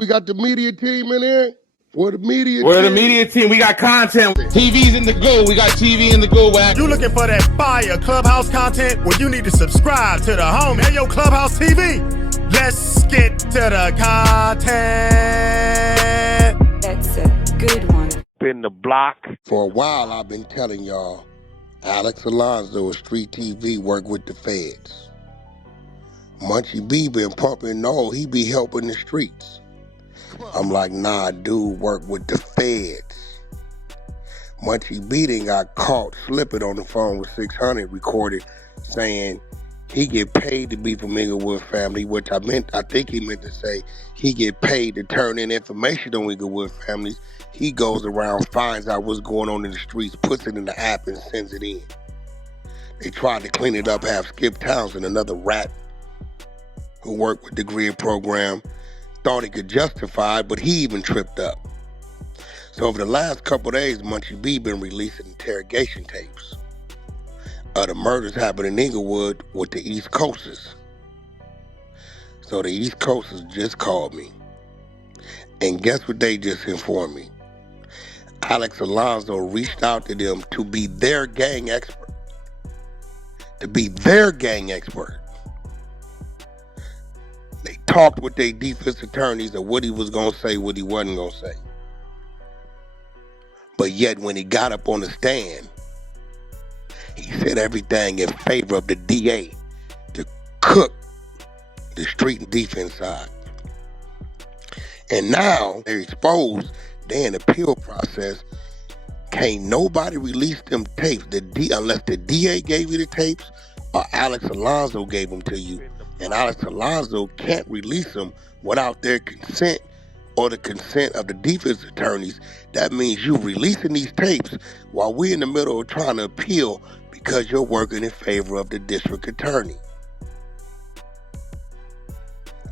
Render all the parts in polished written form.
We got the media team in here. We're the media We're the team. media team. We got content. TV's in the go. We got TV in the go. You looking for that fire Clubhouse content? Well, you need to subscribe to the home. Hey, yo, Clubhouse TV. Let's get to the content. That's a good one. Been the block. For a while, I've been telling y'all, Alex Alonso of Street TV work with the feds. Munchie B been pumping, no, he be helping the streets. I'm like, nah, dude, work with the feds. Munchie B done got caught slipping on the phone with 600 recorded saying he get paid to be from Inglewood family, which I think he meant to say he get paid to turn in information on Inglewood families. He goes around, finds out what's going on in the streets, puts it in the app and sends it in. They tried to clean it up, have Skip Townsend, another rat who worked with the GRID program, thought he could justify it, but he even tripped up. So over the last couple of days, Munchie B been releasing interrogation tapes of the murders happened in Inglewood with the East Coasters. So the East Coasters just called me. And guess what they just informed me? Alex Alonso reached out to them to be their gang expert. To be their gang expert. They talked with their defense attorneys of what he was going to say, what he wasn't going to say. But yet when he got up on the stand, he said everything in favor of the DA to cook the street and defense side. And now they're exposed, they're in the appeal process. Can't nobody release them tapes unless the DA gave you the tapes or Alex Alonso gave them to you. And Alex Alonso can't release them without their consent or the consent of the defense attorneys. That means you releasing these tapes while we're in the middle of trying to appeal because you're working in favor of the district attorney.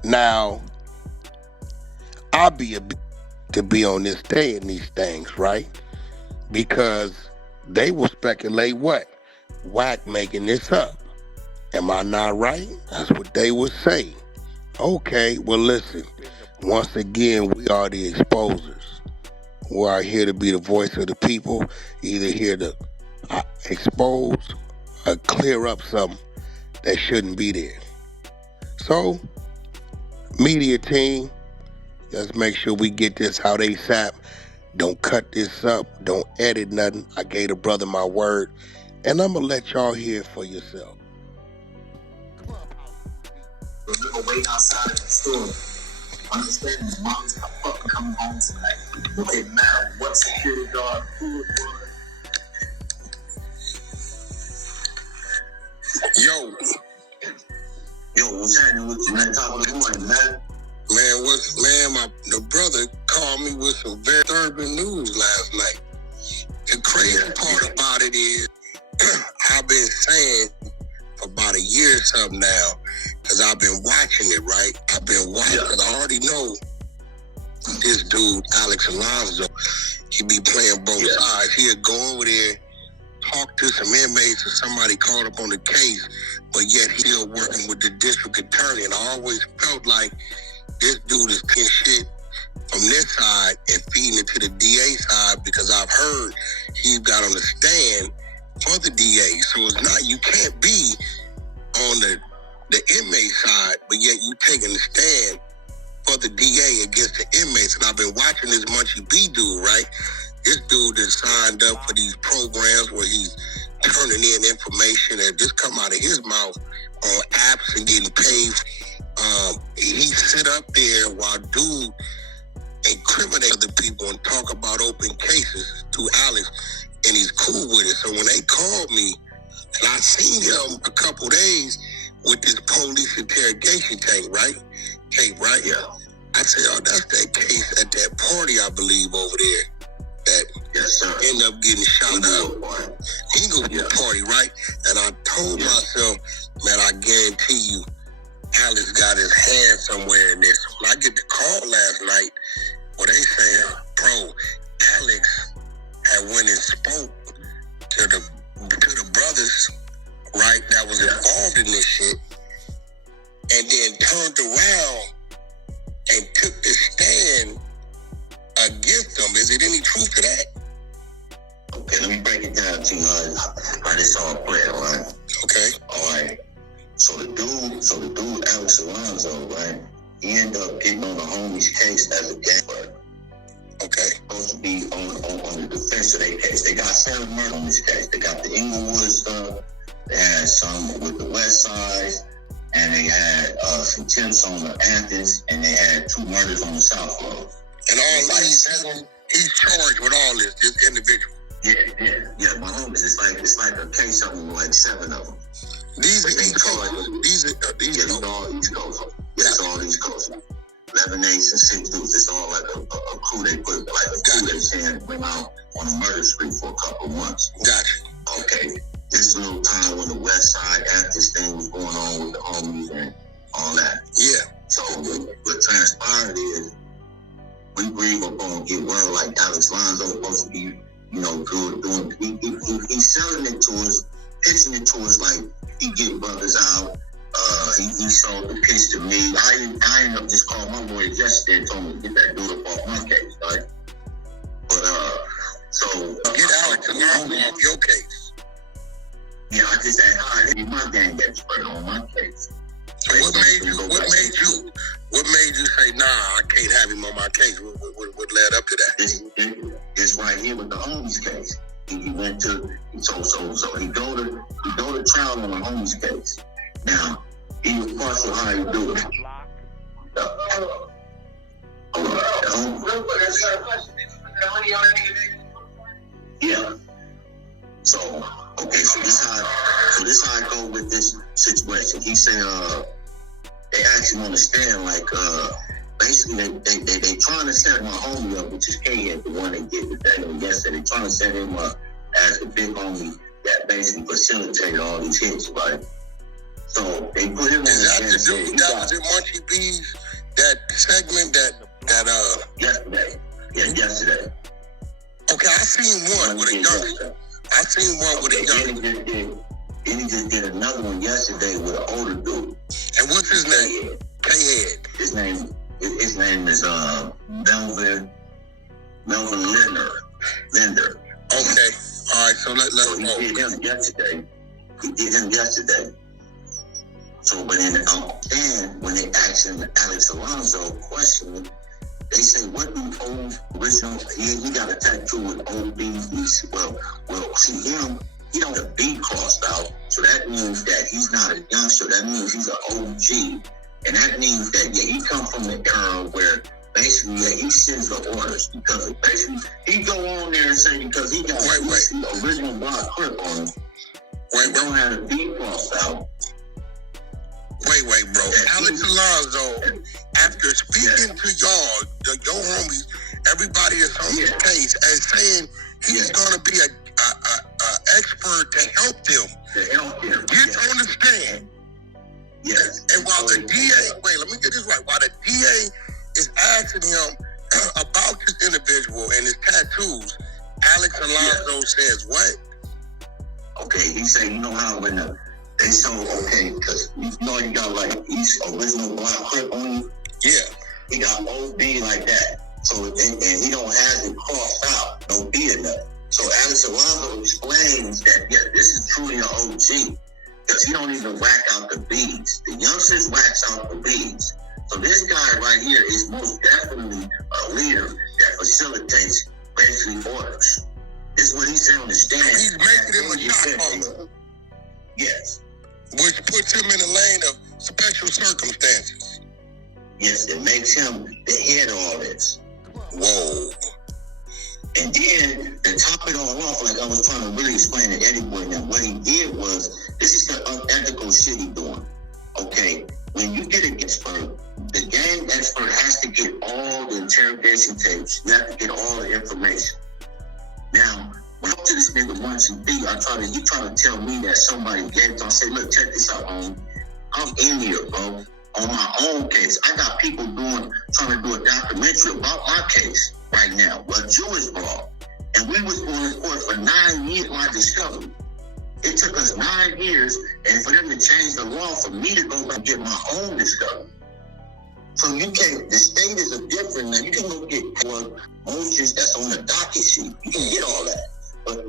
Now, I'll be to be on this day in these things, right? Because they will speculate what? Wack making this up. Am I not right? That's what they would say. Okay, well listen. Once again, we are the exposers. We are here to be the voice of the people, either here to expose or clear up something that shouldn't be there. So, media team, let's make sure we get this out ASAP. Don't cut this up. Don't edit nothing. I gave the brother my word. And I'm going to let y'all hear it for yourself. You were waiting outside of the store. Understanding that mom's fucking coming home tonight. It didn't matter what security guard, who it was. Yo, what's happening with you, man? Top of the morning, man. The brother called me with some very disturbing news last night. The crazy part about it is, I've been saying for about a year or something now, because I've been watching it, right? I've been watching, because I already know this dude, Alex Alonso, he be playing both sides. He'll go over there, talk to some inmates or somebody caught up on the case, but yet he's still working with the district attorney. And I always felt like this dude is putting shit from this side and feeding it to the DA side, because I've heard he got on the stand for the DA. So it's not, you can't be on the inmate side, but yet you taking the stand for the DA against the inmates. And I've been watching this Munchie B dude, right? This dude is signed up for these programs where he's turning in information that just come out of his mouth on apps and getting paid. He sit up there while dude incriminate other people and talk about open cases to Alex, and he's cool with it. So when they called me, and I seen him a couple days with this police interrogation tape, right? Yeah. I said, oh, that's that case at that party, I believe, over there, that ended up getting shot up. Inglewood party, right? And I told myself, man, I guarantee you, Alex got his hand somewhere in this. When I get the call last night, well, they saying, bro, Alex had went and spoke to the brothers, right, that was involved in this shit, and then turned around and took the stand to that. Okay, let me break it down to you how this all played, all right? Okay. All right. So the dude, Alex Alonzo, right? He ended up getting on the homie's case as a gangster. Okay. Supposed to be on the defense of their case. They got 7 murders on this case. They got the Inglewood stuff. They had some with the West Side, and they had some attempts on the Athens, and they had 2 murders on the South Road. And all these, he's charged with all this individual. Yeah. My homies, it's like a case of them, like 7 of them. These are East Coast. These are all East Coast. Yeah, it's all East Coast. 11 8s and 6 dudes. It's all like a crew they put, like a crew they saying went out on a murder spree for a couple of months. Gotcha. Okay. This little time when the West Side Athens thing was going on with the homies and all that. Yeah. So what transpired is we believe we're going to get word like Alex Lonzo supposed to be, doing. He's selling it to us, pitching it to us like he get brothers out. He sold the pitch to me. I ended up just calling my boy yesterday and told him to get that dude up off my case, right? But so get Alex Alonzo off your case. Yeah, I just said, my gang got spread on my case. So what made you say, nah, I can't have him on my case? What led up to that? This right here with the homies case. He went to so he go to trial on the homies case. Now he was partial how he do it. Yeah. So okay, so this how I go with this situation. He said they actually understand like basically they trying to set my homie up, which is K-Head, the one they did the thing yesterday. They trying to set him up as the big homie that basically facilitated all these hits, right? So they put him on the stand. That was in Munchie B's, that segment that yesterday. Yeah, yesterday. Okay, I seen one with a youngster. I seen one with a youngster. Then he just did another one yesterday with an older dude. And what's his name? K-Head. His name is Melvin Linder. Okay. All right, so let's go. He did him yesterday. So, but then when they asked him Alex Alonzo question, they say, what do original? He got a tattoo with OB. Well, see him. He don't have a B crossed out, so that means that he's not a youngster. That means he's an OG, and that means that he come from the era where basically he sends the orders because basically he go on there and say because he got the original block crip on him. He don't have a B crossed out. Wait, bro. Alex Alonzo, after speaking to y'all, your homies, everybody that's on his case, and saying he's gonna be a expert to help them. Get to understand. Yes. And while the DA, let me get this right. While the DA is asking him about this individual and his tattoos, Alex Alonzo says what? Okay, he said, how when they so because you got like these original block crip on you. Yeah. He got OB like that. So and he don't have it crossed out, no B in that. So Alex Alonzo explains that this is truly an OG because he don't even whack out the B's. The youngsters wax out the B's. So this guy right here is most definitely a leader that facilitates basically orders. This is what he said on the stand. He's making him a shot caller. Yes. Which puts him in a lane of special circumstances. Yes, it makes him the head of all this. Whoa. And then to top it all off, like I was trying to really explain to Eddie Boy, now what he did was, this is the unethical shit he doing. Okay, when you get an expert, the game expert has to get all the interrogation tapes. You have to get all the information. Now, when I talk to this nigga once and B, you trying to tell me that somebody gave it. I say, look, check this out, homie. I'm in here, bro, on my own case. I got people trying to do a documentary about my case right now, a Jewish ball. And we was going to court for 9 years on discovery. It took us 9 years, and for them to change the law for me to go back and get my own discovery. So you can't, the state is a different, now you can go get, paperwork, motions that's on the docket sheet. You can get all that. But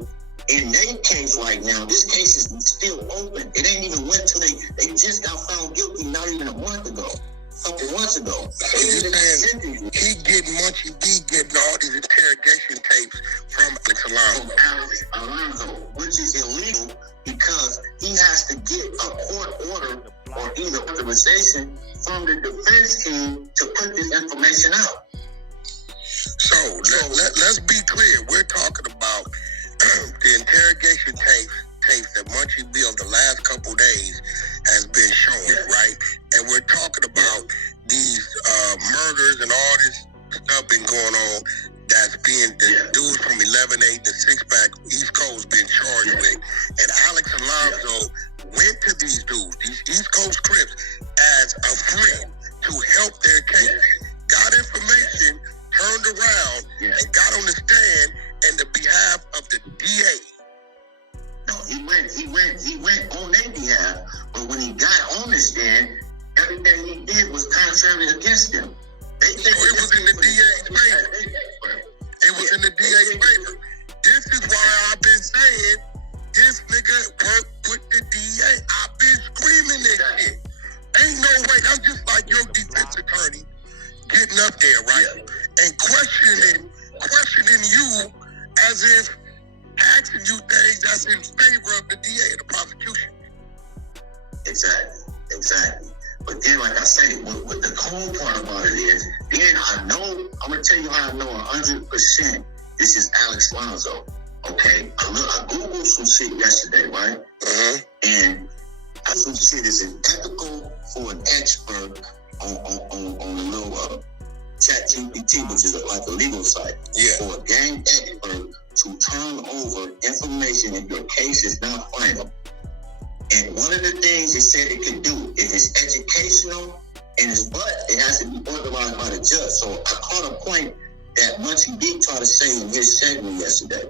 in their case right now, this case is still open. It ain't even went till they just got found guilty not even a month ago. A couple months ago. So you're saying he getting Munchie B getting all these interrogation tapes from Alex Alonzo, which is illegal because he has to get a court order or either authorization from the defense team to put this information out. So let's be clear. We're talking about the interrogation tapes that Munchie B of the last couple days has been showing, right? And we're talking about these murders and all this stuff been going on that's being, the dudes from 11-8, the six-pack East Coast been charged with. And Alex Alonzo went to these dudes, these East Coast Crips, as a friend to help their case. Got information, turned around, and got on the stand in the behalf of the DA. No, he went on their behalf, but when he got on the stand, everything he did was contrary against them. It was in the DA's favor. It was in the DA's favor. This is why I've been saying this nigga worked with the DA. I've been screaming this shit. Ain't no way. I'm just like your defense attorney getting up there, right? And questioning you as if asking you things that's in favor of the DA and the prosecution. Exactly. But then, like I say, what the cold part about it is, then I'm going to tell you how I know 100% this is Alex Alonzo. Okay? I Googled some shit yesterday, right? And some shit is ethical for an expert on a little ChatGPT, which is like a legal site. For a gang expert to turn over information if your case is not final. And one of the things it said it can do, if it's educational and it has to be authorized by the judge. So I caught a point that Munchie B tried to say in his segment yesterday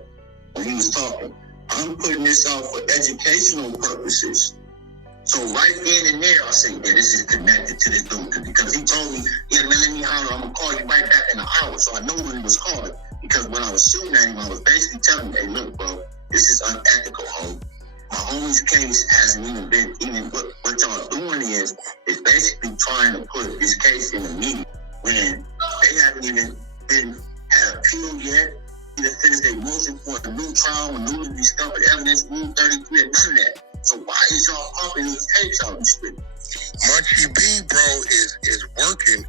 when he was talking. I'm putting this out for educational purposes. So right then and there, I say, this is connected to this dude because he told me, man, let me holler. I'm gonna call you right back in an hour. So I know when he was calling because when I was shooting at him, I was basically telling him, hey, look, bro, this is unethical, homie. My homie's case hasn't even been, what y'all doing is basically trying to put this case in the media when they haven't even had appeal yet, either finished their motion for a new trial and newly discovered evidence, Rule 33, and none of that. So why is y'all pumping these tapes out in the street? Munchie B, bro, is working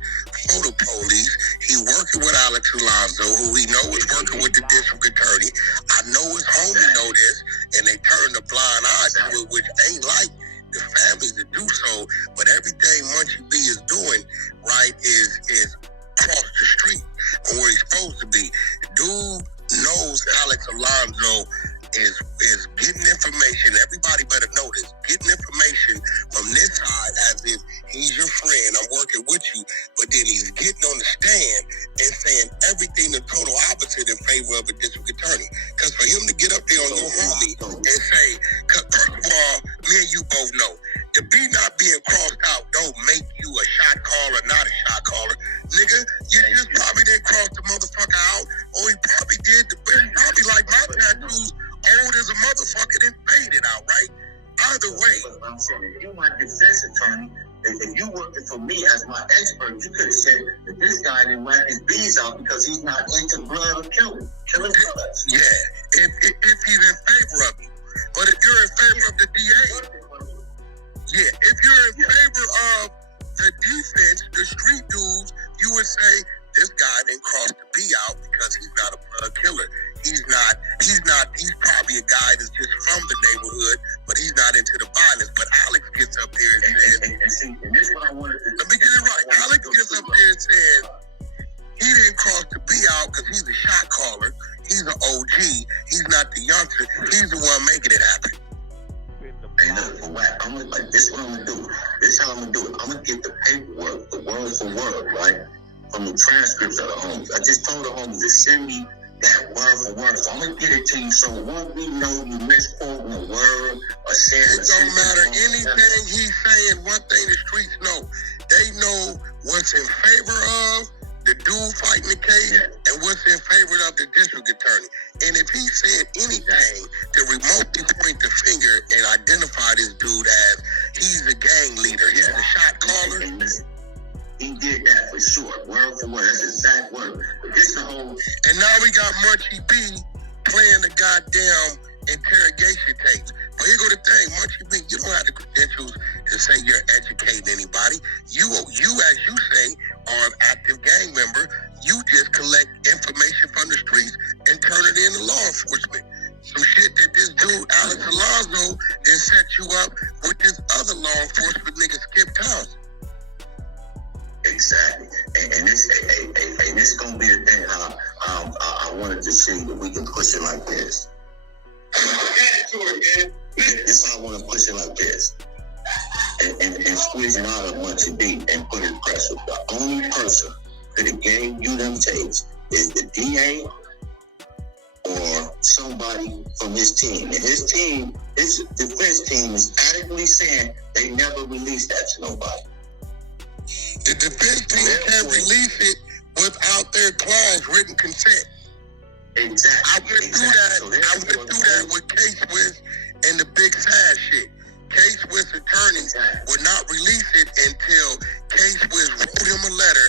for the police. He working with Alex Alonzo, who he know is working with the district attorney. I know his homie know this, and they turn the blind eye to it, which ain't like the family to do so. But everything Munchie B is doing, right, is across the street from where he's supposed to be. Dude knows Alex Alonzo is getting information. Everybody better know this. Getting information from this side as if he's your friend, I'm working with you, but then he's getting on the stand and saying everything the total opposite in favor of a district attorney. Because for him to get up there on your homie and say, first of all, me and you both know, the B not being crossed out don't make you a shot caller, not a shot caller. Nigga, you just probably didn't cross the motherfucker out, or he probably did, probably like my tattoos, old as a motherfucker, then faded out, right? Either way. I'm saying, if you my defense attorney, if you working for me as my expert, you could have said that this guy didn't whack his bees out because he's not into blood or killing bloods. Yeah, if he's in favor of you. But if you're in favor of the DA, if you're in favor of the defense, the street dudes, you would say, this guy didn't cross the B out because he's not a blood killer. He's probably a guy that's just from the neighborhood, but he's not into the violence. But Alex gets up there and says, and this is what I wanted to let me get it right. Alex gets up there and says, he didn't cross the B out because he's a shot caller. He's an OG. He's not the youngster. He's the one making it happen. Hey, look, for whack. This is what I'm going to do. This is how I'm going to do it. I'm going to get the paperwork, the word for word, right? From the transcripts of the homies. I just told the homies to send me that word for word. So I'm going to get it to you so it won't be no you misquoting a word or saying it don't matter anything he's saying. One thing the streets know. They know what's in favor of the dude fighting the case and what's in favor of the district attorney. And if he said anything to remotely point the finger and identify this dude as he's a gang leader, he's a shot caller. He did that for sure, word for word. That's exact word. But this the whole. And now we got Munchie B playing the goddamn interrogation tapes. But here go the thing, Munchie B, you don't have the credentials to say you're educating anybody. You, as you say, are an active gang member. You just collect information from the streets and turn it into law enforcement. Some shit that this dude, Alex Alonzo, then set you up with this other law enforcement nigga, Skip Townsend. Exactly. And this gonna be the thing how I wanted to see that we can push it like this. This how I want to push it like this. And squeeze it out of Munchie B and put it pressure. The only person that have gave you them tapes is the DA or somebody from his team. And his team, his defense team is adequately saying they never released that to nobody. The defense team can't release it without their client's written consent. Exactly. I went through that with K-Swiss and the Big Sad shit. K-Swiss attorneys would not release it until K-Swiss wrote him a letter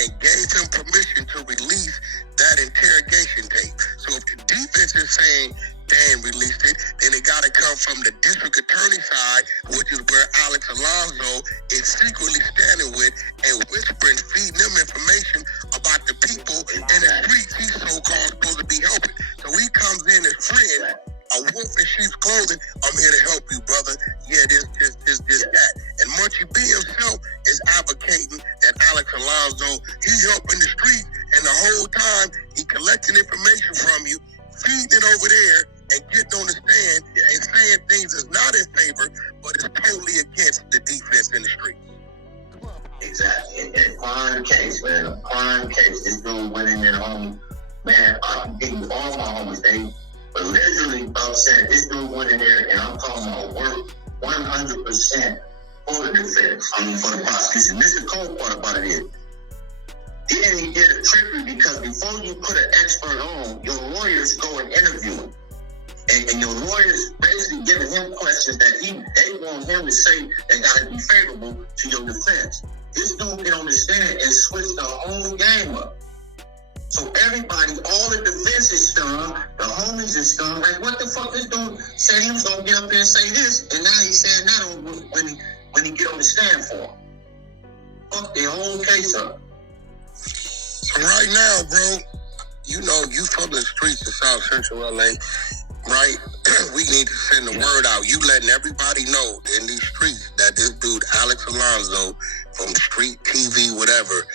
and gave him permission to release that interrogation tape. So if the defense is saying they ain't released it, then it got to come from the district attorney side, which is where Alex Alonzo is secretly standing with and whispering, feeding them information about the people in the streets he's so-called supposed to be helping. So he comes in as friend, a wolf in sheep's clothing. I'm here to help you, brother. Yeah, this, that. And Munchie B himself is advocating that Alex Alonzo, he's helping the street, and the whole time he collecting information from you, feeding it over there, and getting on the stand and saying things is not in favor, but it's totally against the defense in the street. Exactly. And prime case, man. A prime case. This dude went in there, homie. Man, I can give you all my homies. They were literally upset. This dude went in there, and I'm talking about work 100% for the defense. I mean, for the prosecution. This is the cold part about it is. Then he did a trickery because before you put an expert on, your lawyers go and interview him. And your lawyers basically giving him questions that they want him to say that gotta be favorable to your defense. This dude get on the stand and switch the whole game up. So everybody, all the defense is stunned, the homies is stunned. Like, what the fuck this dude said he was gonna get up there and say this, and now he's saying that when he get on the stand for him. Fuck the whole case up. So right now, bro, you know, you from the streets of South Central LA, right? We need to send the word out. You letting everybody know in these streets that this dude, Alex Alonzo, from Street TV, whatever,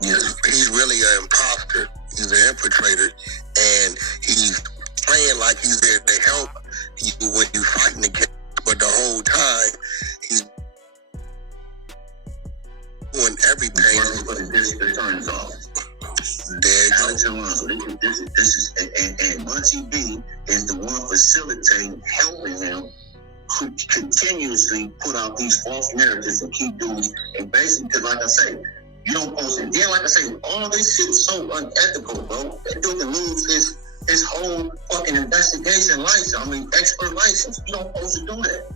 he's really an imposter. He's an infiltrator, and he's playing like he's there to help you when you fighting the case, but the whole time he's doing everything. He's working for the district attorney's office. There you go. Alex Alonzo, this is and Munchie B is the one facilitating, helping him continuously put out these false narratives and keep doing. And basically, because like I say, you don't post it. Then, like I say, all this shit is so unethical, bro. That dude can lose his whole fucking investigation license. I mean, expert license. You don't supposed to do that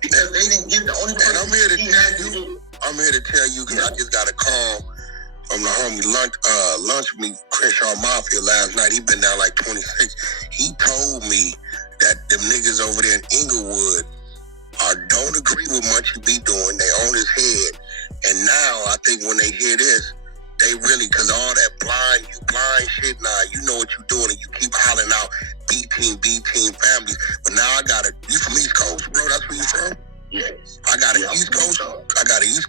because they didn't give the only. And I'm here to tell you because I just got a call from the homie lunch with me, Crenshaw Mafia last night. He been down like 26. He told me that them niggas over there in Inglewood don't agree with Munchie B doing. They on his head. And now I think when they hear this, they really, because all that blind shit, nah, you know what you're doing, and you keep hollering out B team families. But now you from East Coast, bro? That's where you from? Yes. I got an East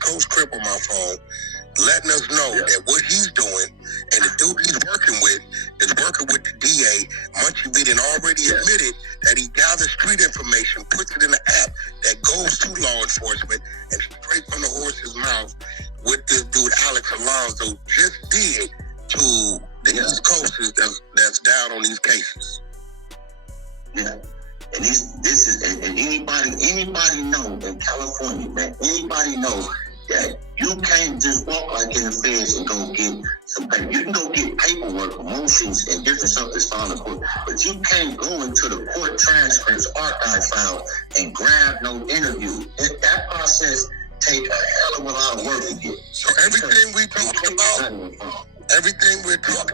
Coast crip on my phone, letting us know that what he's doing and the dude he's working with is working with the DA. Munchie B done already admitted that he gathers street information, puts it in an app that goes to law enforcement, and straight from the horse's mouth what this dude Alex Alonzo just did to the East Coasters that's down on these cases. Yeah. And this is and anybody know in California, man, anybody know that you can't just walk like in the feds and go get some paper. You can go get paperwork, promotions, and different stuff that's found in court, but you can't go into the court transcripts, archive file, and grab no interview. That process take a hell of a lot of work to get. So everything we're talking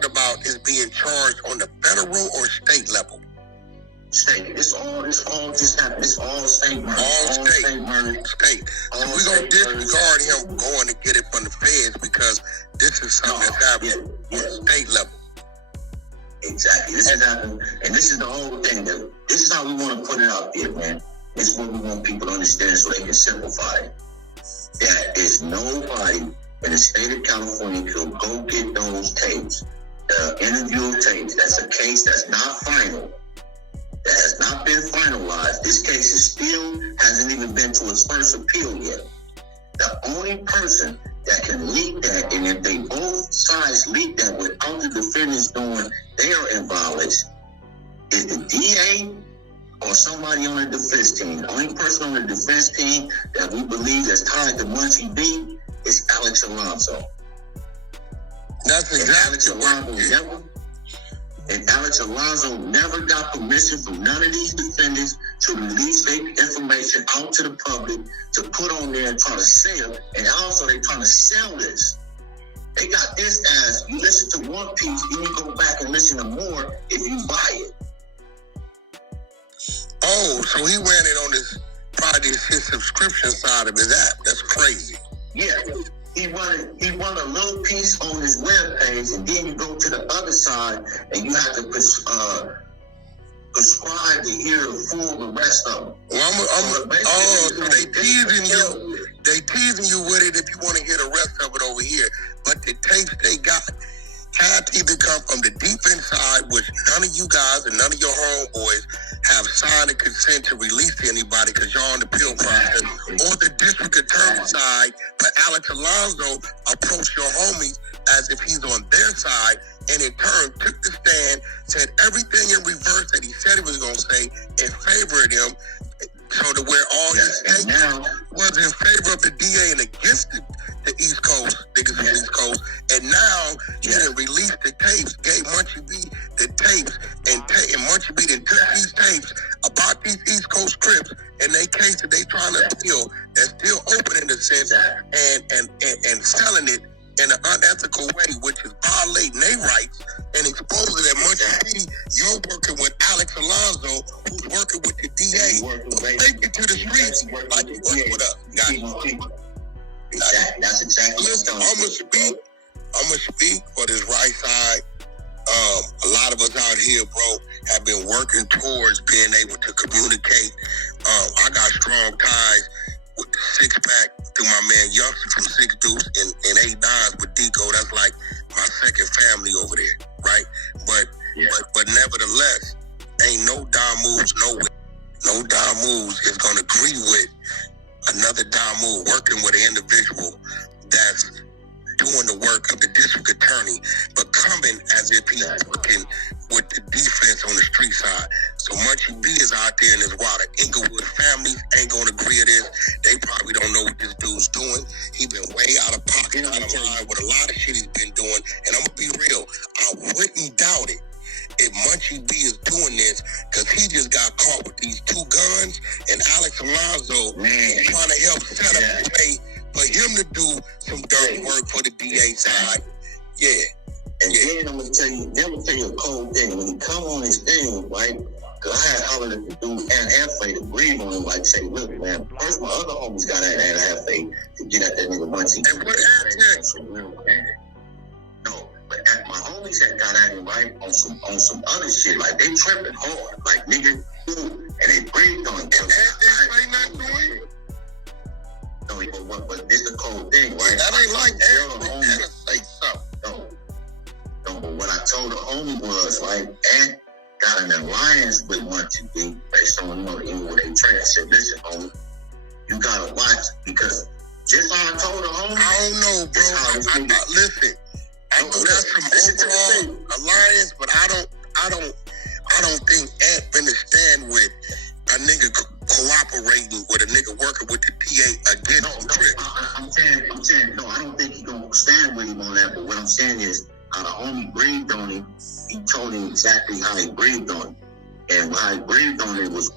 about is being charged on the federal or state level. State. It's all just happened. It's all state murder. All state murder. State. So we're going to disregard him going to get it from the feds because this is something that's happening on the state level. Exactly. This is happening, and this is the whole thing. This is how we want to put it out there, man. This is what we want people to understand so they can simplify it. That is nobody in the state of California could go get those tapes, interview tapes. That's a case that's not final. That has not been finalized. This case hasn't even been to its first appeal yet. The only person that can leak that, and if they both sides leak that without the defendants knowing they are in violation, is the DA or somebody on the defense team. The only person on the defense team that we believe that's tied to Munchie B is Alex Alonso. That's exactly what And Alex Alonso never got permission from none of these defendants to release their information out to the public to put on there and try to sell. And also they trying to sell this. They got this as you listen to one piece, then you go back and listen to more if you buy it. Oh, so he ran it on probably his subscription side of his app. That's crazy. Yeah. He run a little piece on his webpage, and then you go to the other side, and you have to prescribe to hear the rest of them. Well, so they teasing you. They teasing you with it if you want to hear the rest of it over here. But the tapes they got had to either come from the deep inside, which none of you guys and none of your homeboys have signed a consent to release to anybody because y'all on the appeal process, or the district attorney side, but Alex Alonso approached your homies as if he's on their side, and in turn took the stand, said everything in reverse that he said he was going to say in favor of them, so to where all his statements was in favor of the DA and against the East Coast, niggas from the East Coast, and now he done released the tapes, gave Munchie B the tapes, and Munchie B then took these tapes about these East Coast Crips and they case that they trying to appeal, that's still open in a sense, and selling it in an unethical way, which is violating their rights and exposing that Munchie B, you're working with Alex Alonso, who's working with the DA, take it to the streets like you work with us. Exactly. That's exactly Listen, I'm gonna speak for this right side. A lot of us out here, bro, have been working towards being able to communicate. I got strong ties with the Six Pack through my man Youngster from Six Deuce and 8 Nines with Deco. That's like my second family over there, right? But nevertheless, ain't no Dom moves nowhere. No Dom moves is gonna agree with another Dom move working with an individual that's doing the work of the district attorney, but coming as if he's working with the defense on the street side. So Munchie B is out there in his water. Inglewood families ain't gonna agree with this. They probably don't know what this dude's doing. He been way out of pocket, out of line with a lot of shit he's been doing. And I'm gonna be real, I wouldn't doubt it if Munchie B is doing this, because he just got caught with these 2 guns, and Alex Alonso is trying to help set up a way for him to do some dirty work for the DA side. Yeah. And then I'm gonna tell you a cold thing. When he come on his thing, right? Cause I had hollered at the dude and Halfway to breathe on him, like say, look, man, first my other homies got at Halfway to get at that nigga Munchie. And what happened? No, but my homies had got at him, right, on some other shit. Like they tripping hard. Like nigga, and they breathed on him. No, but this is a cold thing, right? That ain't like Ant say something. No, but what I told the homie was, right, Ant got an alliance with Munchie B based on, even when they trash. I said, listen, homie, you gotta watch, because just how I told the homie. I don't know, bro. Listen, I know that's some overall alliance, but I don't think Ant finna stand with a nigga cooperating with a nigga working with the DA against Crip. I'm saying, no, I don't think he gonna stand with him on that. But what I'm saying is, how the homie breathed on him, he told him exactly how he breathed on him, and how he breathed on it was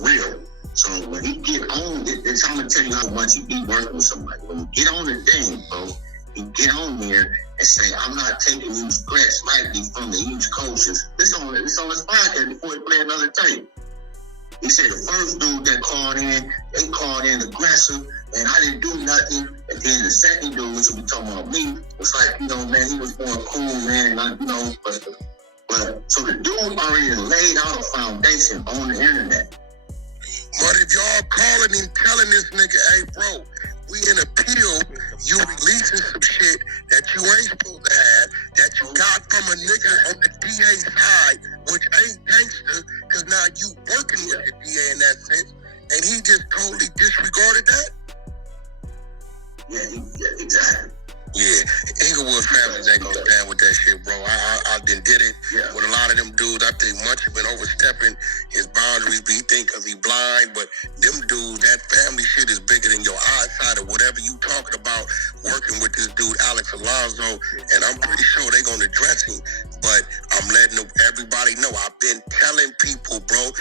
real. So when he get on, I'm gonna tell you how much he be working with somebody. When he get on the thing, bro, he get on there and say, I'm not taking these threats lightly from the East Coasters. This on his podcast before he play another tape. He said the first dude that called in, they called in aggressive, and I didn't do nothing. And then the second dude, which we talking about me, was like, man, he was more cool, man, but so the dude already laid out a foundation on the internet. But if y'all calling him, telling this nigga, hey, bro, we in appeal, you releasing some shit that you ain't supposed to have, that you got from a nigga on the DA side, which ain't gangster, because now you working with the DA in that sense, and he just totally disregarded that? Yeah, exactly. Yeah, Inglewood families ain't gonna stand with that shit, bro. I did it with a lot of them dudes. I think Munchie been overstepping his boundaries, but he think because he blind, but them dudes, that family shit is bigger than your eyesight or whatever you talking about, working with this dude, Alex Alonzo, and I'm pretty sure they gonna address him, but I'm letting everybody know. I've been telling people, bro,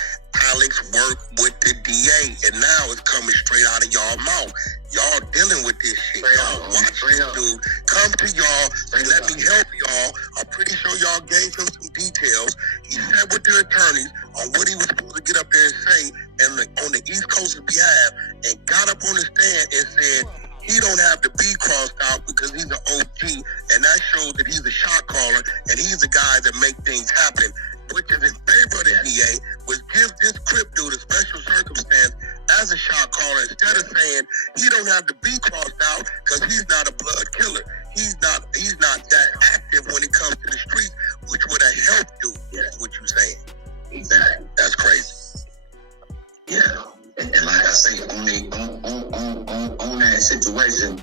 Alex worked with the DA, and now it's coming straight out of y'all mouth. Y'all dealing with this shit. Y'all watch this dude come to y'all and let me help y'all. I'm pretty sure y'all gave him some details. He sat with the attorneys on what he was supposed to get up there and say and on the East Coast's behalf, and got up on the stand and said he don't have to be crossed out because he's an OG, and that shows that he's a shot caller and he's the guy that make things happen, which is in favor of the DA, which gives this Crip dude a special circumstance as a shot caller, instead of saying he don't have to be crossed out because he's not a blood killer. He's not that active when it comes to the streets, which would have helped you. That's what you're saying. Exactly. That's crazy. Yeah, and like I say, on that situation,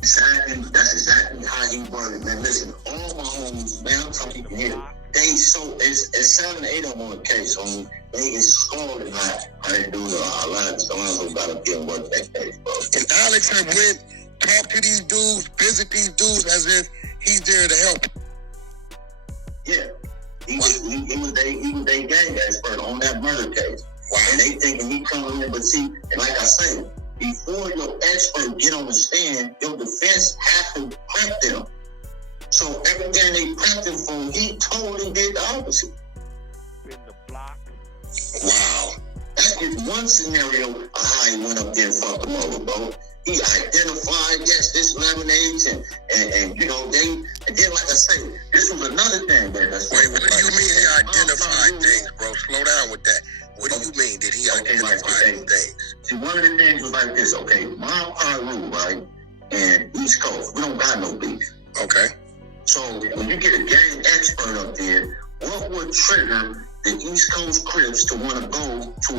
that's exactly how he worked. Man, listen, all my homies, man, I'm talking here. It's 7 to 8 of them on the case, homie. They is scolded how they do a lot of Alonzo got to get work that case, bro. And Alex had went, talk to these dudes, visit these dudes as if he's there to help. Yeah. He was their gang expert on that murder case. Wow. And they thinking he coming in, but see, and like I say, before your expert get on the stand, your defense has to prep them. So everything they prepped him for, he totally did the opposite. Wow. That's just one scenario of how he went up there and fucked them over, bro. He identified, yes, this lemonades and then like I say, this was another thing, man. Wait, what do you mean he identified things, bro? Slow down with that. What do you mean? Did he identify things? See, one of the things was like this, okay, Mom Peru, right? And East Coast, we don't got no beef. Okay. So when you get a gang expert up there, what would trigger the East Coast Crips to want to go to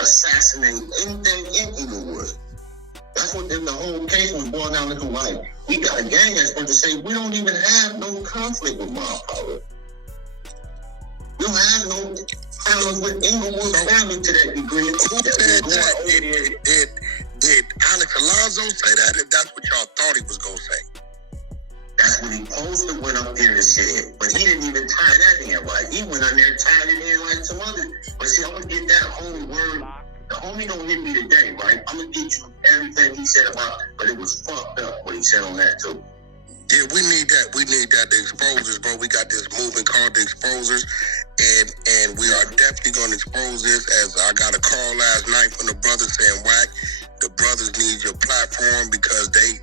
assassinate anything in Inglewood? That's what the whole case was boiled down to. Like, we got a gang expert to say we don't even have no conflict with Mom Peru. We don't have no problems with Inglewood family to that degree. Who said that? Did Alex Alonzo say that? If that's what y'all thought he was gonna say. That's what he posted, went up there and said. But he didn't even tie that in right. He went on there and tied it in like some other. But see, I'm going to get that homie word. The homie don't hit me today, right? I'm going to get you everything he said about it. But it was fucked up what he said on that, too. Yeah, we need that. We need that. The Exposers, bro. We got this movement called the Exposers. And we are definitely going to expose this. As I got a call last night from the brothers saying, Whack, the brothers need your platform because they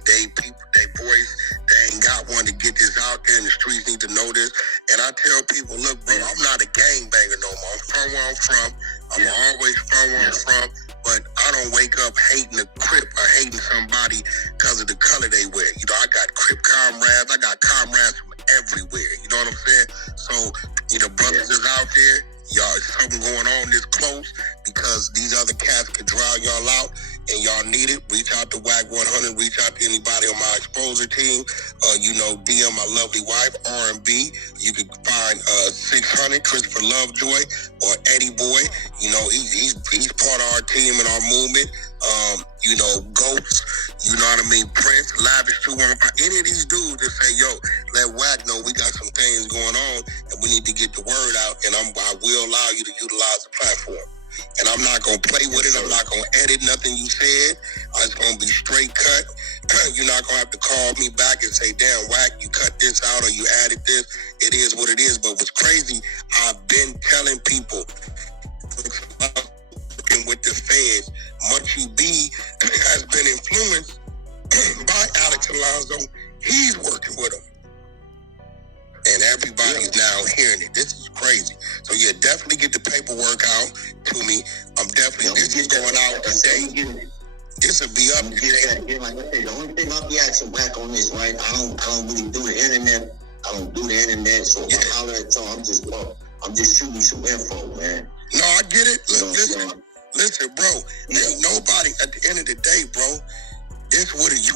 voice, they ain't got one to get this out there, and the streets need to know this. And I tell people, look, bro, I'm not a gangbanger no more. I'm from where I'm from. I'm always from where I'm from. But I don't wake up hating a Crip or hating somebody because of the color they wear. You know, I got Crip comrades. I got comrades from everywhere. You know what I'm saying? So, brothers is out there. Y'all, something going on this close because these other cats could drown y'all out. and y'all need it, reach out to WAC 100, reach out to anybody on my exposure team. DM my lovely wife, R&B. You can find 600, Christopher Lovejoy, or Eddie Boy. He's part of our team and our movement. Goats, you know what I mean? Prince, Lavish 215, any of these dudes that say, yo, let WAC know we got some things going on and we need to get the word out, and I will allow you to utilize the platform. And I'm not going to play with it. I'm not going to edit nothing you said. It's going to be straight cut. You're not going to have to call me back and say, damn, WAC, you cut this out or you added this. It is what it is. But what's crazy, I've been telling people, working with the feds, Munchie B has been influenced by Alex Alonzo. He's working with him. And everybody's now hearing it. This is crazy. So yeah, definitely get the paperwork out to me. This is going out today. This will be up today. Like I said, the only thing I'll be asking WAC on this, right? I don't really do the internet. I don't do the internet, so if I holler at y'all, I'm just shooting some info, man. No, I get it. Listen, bro. Ain't nobody at the end of the day, bro.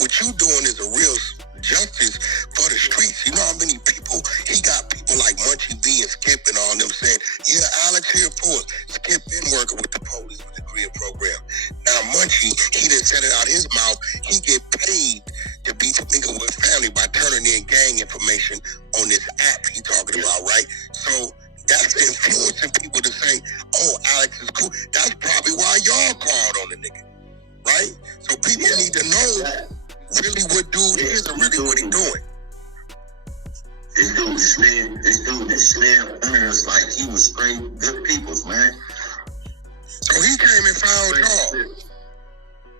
What you doing is a real justice for the streets. You know how many people, he got people like Munchie B and Skip and all them saying, yeah, Alex here for us. Skip been working with the police with the GRIA program. Now Munchie, he done said it out his mouth, he get paid to be nigga with family by turning in gang information on this app he talking about, right? So that's influencing people to say, oh, Alex is cool. That's probably why y'all called on the nigga, right? So people need to know really what dude is and really what he doing. This dude is slim, earners like he was straight good people's, man. So he came and found y'all.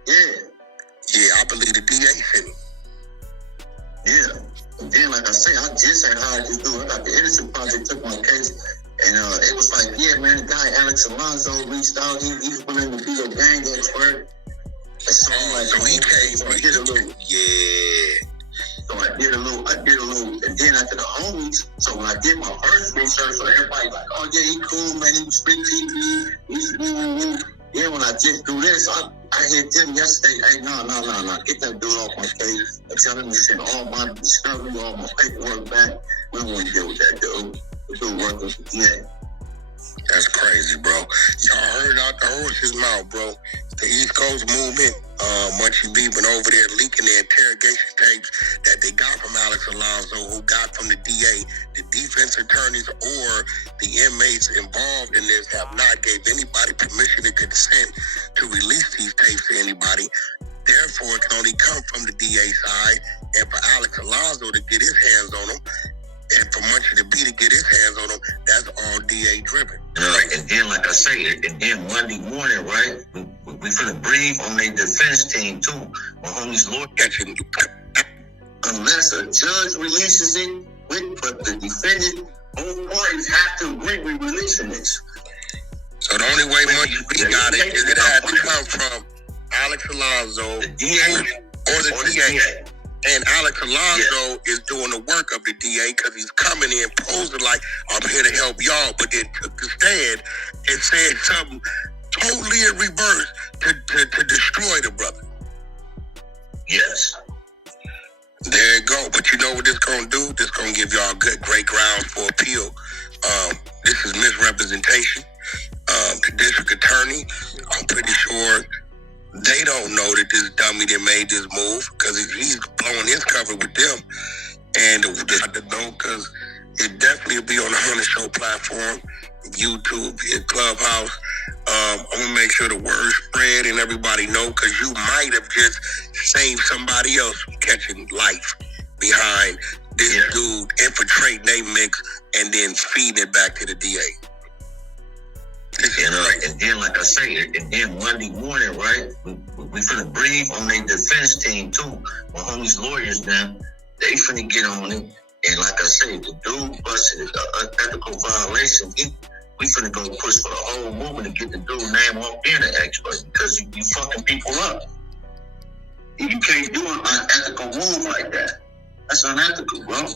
Yeah, I believe the DA sent him. Yeah. And then, like I say, I just had hired this dude. I got the Innocent Project, took my case, and it was like, yeah, man, the guy Alex Alonzo reached out. He's willing to be a gang expert. And so I'm like, so he came, so I did a little. Yeah. So I did a little, and then after the homies, so when I did my first research, so everybody's like, oh yeah, he cool, man, he was spit TV, he's yeah, when I just do this, I hit him yesterday, hey, no, get that dude off my case. I tell him to send all my discovery, all my paperwork back. We don't want to deal with that dude. The dude working for the DA. That's crazy, bro. Y'all heard out the horse's mouth, bro. The East Coast movement, Munchie B been over there leaking the interrogation tapes that they got from Alex Alonzo, who got from the DA. The defense attorneys or the inmates involved in this have not gave anybody permission to consent to release these tapes to anybody. Therefore, it can only come from the DA side, and for Alex Alonzo to get his hands on them, and for Munchie to B to get his hands on them, that's all DA driven. And then, like I say, and then Monday morning, right, we finna brief on their defense team too. My homie's lawyer catching. Unless a judge releases it, but the defendant, both parties have to agree with releasing this. So the only way Munchie B got it is it had to come from Alex Alonzo, the DA, or the DA. And Alex Alonzo is doing the work of the DA because he's coming in posing like, I'm here to help y'all, but then took the stand and said something totally in reverse to destroy the brother. Yes. There you go. But you know what this going to do? This going to give y'all great grounds for appeal. This is misrepresentation. The district attorney, I'm pretty sure they don't know that this dummy that made this move because he's blowing his cover with them. And because it definitely will be on the Hunter Show platform, YouTube, Clubhouse. I'm going to make sure the word spread and everybody know because you might have just saved somebody else from catching life behind this dude infiltrating they mix and then feeding it back to the DA. And then, like I say, and then Monday morning, right, we finna brief on their defense team too. My homie's lawyers now, they finna get on it. And like I say, the dude busted an ethical violation. We finna go push for the whole movement to get the dude name off being an expert because you fucking people up. You can't do an unethical move like that. That's unethical, bro.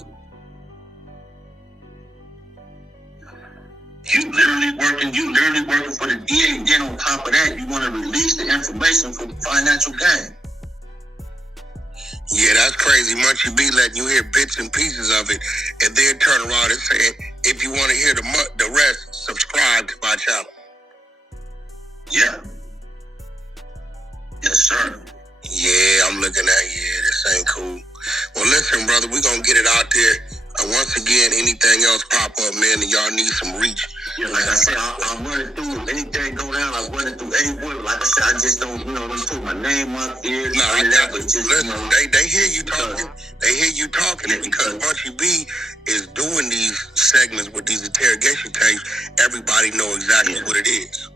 You literally working for the DA. Then on top of that, you want to release the information for financial gain. Yeah, that's crazy. Munchie B letting you hear bits and pieces of it, and then turn around and say, if you want to hear the rest, subscribe to my channel. Yeah. Yes, sir. Yeah, I'm looking at this ain't cool. Well, listen, brother, we're going to get it out there. Once again, anything else pop up, man, and y'all need some reach. Yeah, like I said, I'm running through. Anything go down, I'm running through anyone. Like I said, I just don't, just put my name up there. No, I got it. Listen, they hear you talking. They hear you talking, and because Munchie B is doing these segments with these interrogation tapes, everybody know exactly what it is.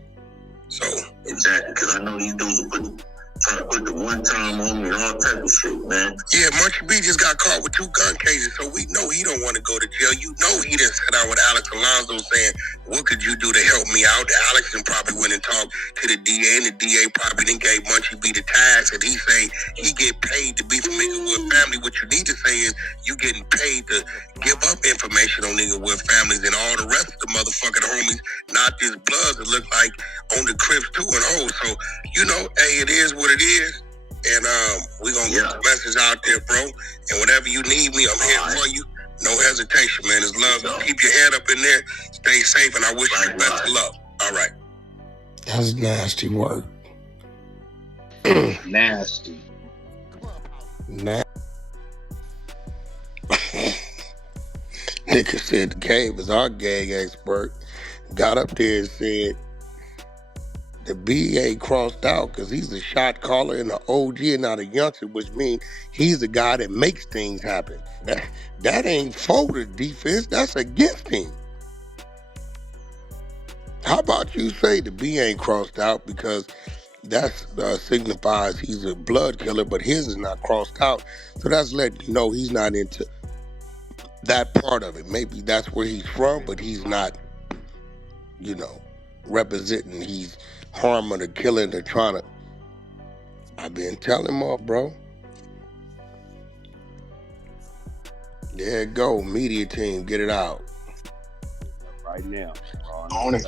So exactly, because I know these dudes are trying to put the one time on me and all type of shit, man. Yeah, Munchie B just got caught with 2 gun cases, so we know he don't want to go to jail. You know he didn't sit down with Alex Alonso saying, what could you do to help me out? Alex then probably went and talked to the DA, and the DA probably then gave Munchie B the task, and he say he get paid to be from Inglewood family. What you need to say is you getting paid to give up information on Inglewood families and all the rest of the motherfucking homies, not just Bloods that look like on the Crips too and O's. So, hey, it is what it is. And we're going to get the message out there, bro. And whenever you need me, I'm here for you. No hesitation, man. It's love. Keep your head up in there. Stay safe, and I wish you the best of luck. All right. That's nasty work. Nasty. Nigga said the Cave is our gang expert. Got up there and said the BA crossed out because he's a shot caller and an OG and not a youngster, which means he's the guy that makes things happen. That ain't for the defense, that's against him. How about you say the B ain't crossed out because that signifies he's a blood killer, but his is not crossed out. So that's letting you know he's not into that part of it. Maybe that's where he's from, but he's not, representing. He's harming or killing or trying to. I've been telling him off, bro. There it go, media team, get it out. Right now. On it.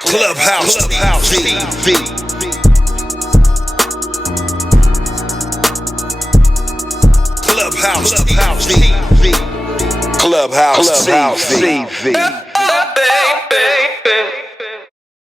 Clubhouse TV. Clubhouse TV. Clubhouse TV.